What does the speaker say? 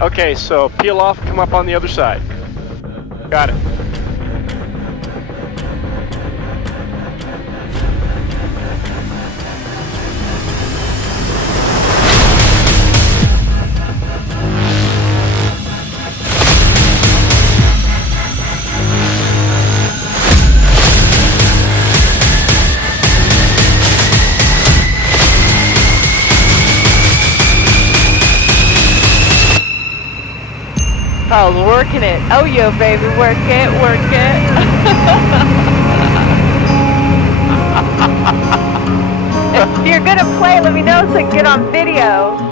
Okay, so peel off, come up on the other side. Got it. Oh, working it. Oh, yo, baby, work it, work it. If you're gonna play, let me know so I can get on video.